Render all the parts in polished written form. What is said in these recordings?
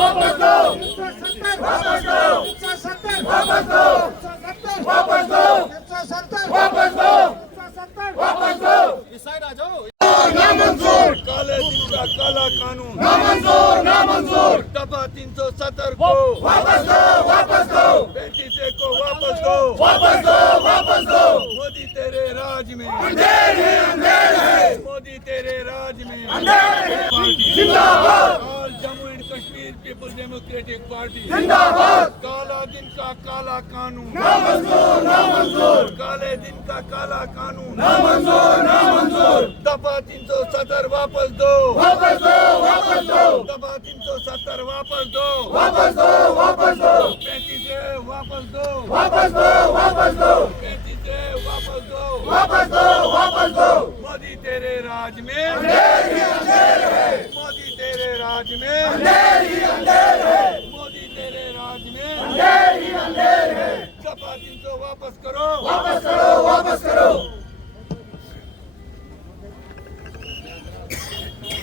वापस दो, वापस दो, वापस दो, वापस दो, वापस दो, वापस दो। इस साइड आ जाओ। नामंजूर, काले दिन का काला कानून नामंजूर, नामंजूर। दफा 370 को वापस दो, वापस दो। 35 को वापस दो, वापस दो, वापस दो। मोदी तेरे राज में अंधेर है, अंधेर है। मोदी तेरे राज में अंधेर है। जिंदाबाद। All Jammu and Kashmir peoples democratic party जिंदाबाद। काला दिन का काला कानून नामंजूर, नामंजूर। काले दिन का काला कानून नामंजूर, नामंजूर। दफा 370 वापस दो, वापस दो, वापस दो। दफा 370 वापस दो, वापस दो, वापस दो। 35 वापस दो, वापस दो, वापस दो। 35 वापस दो, वापस दो, वापस दो। मोदी तेरे राज में अंधेर ही अंधेर है। मोदी तेरे राज में अंधेर ही अंधेर है। मोदी तेरे राज में अंधेर ही अंधेर है। दफा 300 वापस करो, वापस करो, वापस करो।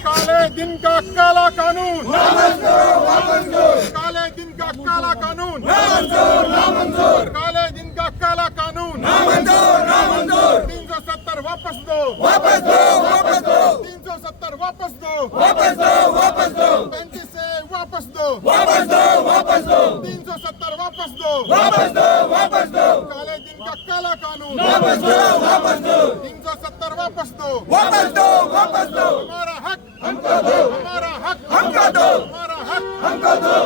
काले दिन का काला कानून वापस करो, वापस करो। काले दिन का काला कानून नामंजूर, नामंजूर। काले दिन का काला कानून नामंजूर, नामंजूर। 370 वापस दो, वापस दो, वापस दो। 370 वापस दो, वापस दो, वापस दो। 35 से वापस दो, वापस दो, वापस दो। 370 वापस दो, वापस दो, वापस दो। काले दिन का काला कानून वापस दो, वापस दो। 370 वापस दो, वापस दो, वापस दो। हमारा हक हमको दो, हमारा हक हमको दो, हमारा हक हमको दो।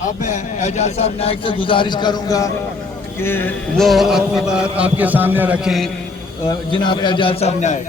अब मैं एजाज साहब नायक से गुजारिश करूंगा कि वो अपनी बात आपके सामने रखें। जनाब एजाज साहब नायक।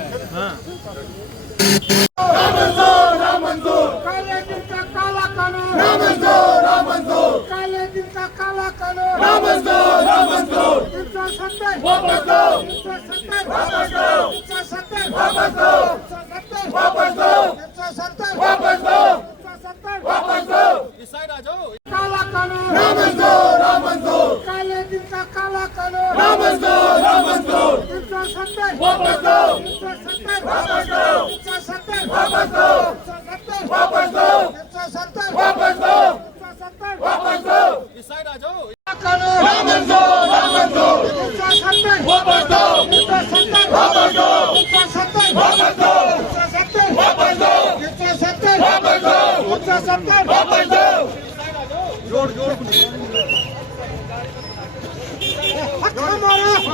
नामंजूर, नामंजूर। काले दिन का काला कानून नामंजूर, नामंजूर। काले दिन का काला कानून नामंजूर, नामंजूर। 370 वापस दो, 370 वापस दो, 370 वापस दो, 370 वापस दो, 370 वापस दो, 370 वापस दो। इस साइड आ जाओ। काला कानून नामंजूर, नामंजूर। काले दिन का काला कानून नामंजूर, नामंजूर। 370 वापस दो, 370 वापस दो, 370 वापस दो, 370 वापस दो, 370 वापस दो, 370 वापस दो। इस साइड आ जाओ। कानून नामंजूर, नामंजूर। 370 वापस दो, 370 वापस दो, 370 वापस दो, 370 वापस दो, 370 वापस दो, 370 वापस दो। हक हमारा हक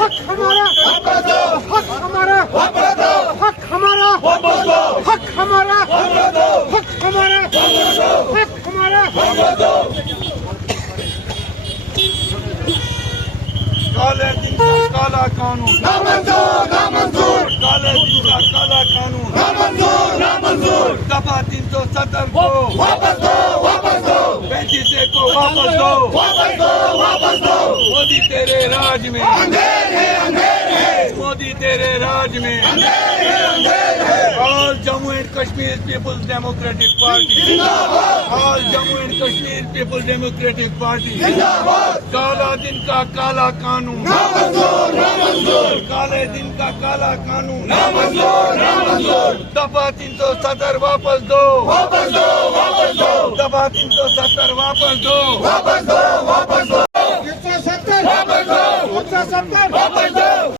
हमारा वापस दो, हक हमारा वापस दो, हक हमारा वापस दो, हक हमारा वापस दो, हक हमारा वापस दो, हक हमारा वापस दो। काले दिन का काला कानून नामंजूर, नामंजूर। काले दिन का काला कानून नामंजूर, नामंजूर। दफा 370 को वापस दो, वापस दो, 35 को वापस दो। वापस दो, वापस दो। मोदी तेरे राज में अंधेर है, अंधेर है। मोदी तेरे राज में अंधेर है, अंधेर है। All Jammu and Kashmir peoples democratic party जिंदाबाद, all Jammu and Kashmir peoples democratic party जिंदाबाद। काला दिन का काला कानून नामंजूर, नामंजूर। काले दिन का काला कानून नामंजूर, नामंजूर। दफा 370 वापस दो, वापस दो, वापस दो, दफा 370 वापस दो। वापस दो, वापस दो, 370 वापस दो, 370 वापस दो।